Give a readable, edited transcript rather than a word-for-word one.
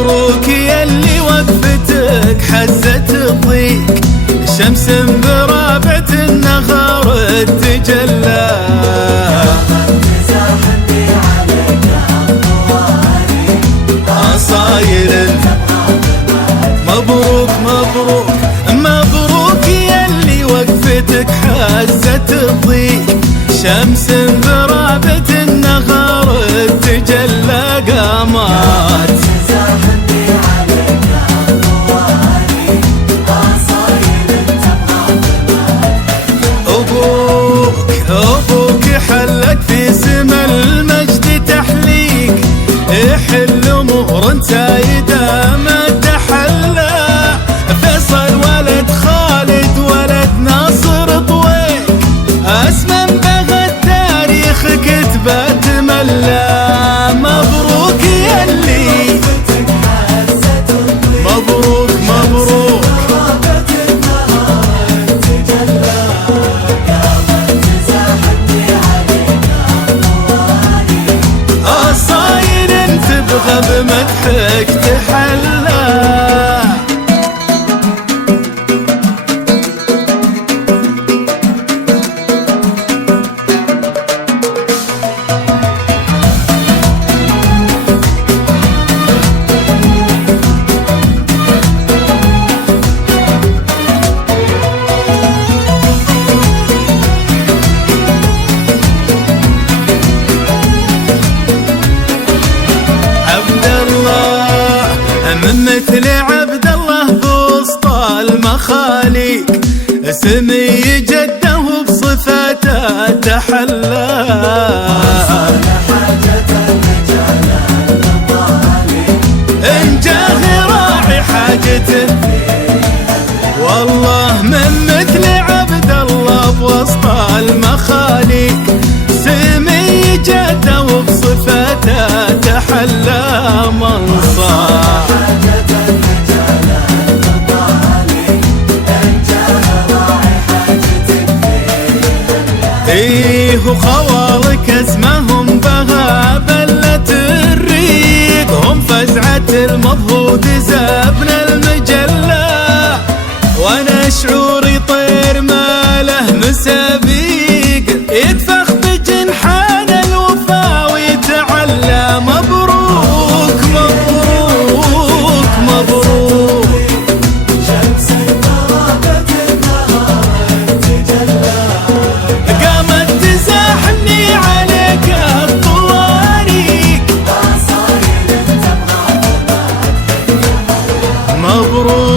مبروك يلي وقفتك حزت الضيق، شمس برابعة النهار تجلى. أصايل مبروك مبروك مبروك يلي وقفتك حزت الضيق، شمس برابعة النهار تجلى قامات. أبوك حلك في سما المجد تحليق، يحل أمور سايدة ما تحلى. فيصل ولد خالد ولد ناصر طويق، اسما بغى التاريخ كتبت ملا. مبروك يلي مبروك مبروك أصايل تبغى بمدحك تحلى. من مثل عبد الله بوسط المخاليق، سمي جده بصفاته تحلى. إن جاه راعي حاجة والله من مثل عبد الله بوسط المخاليق، سمي جده بصفاته تحلى منصار. ايه وخوالك اسمهم بها بلة الريق، هم فزعة المضهود زبن المجلة، وانا شعوري طير ما له مسابيق، يتفخ بجنحان الوفا ويتعلى. مبروك مبروك مبروك مبروك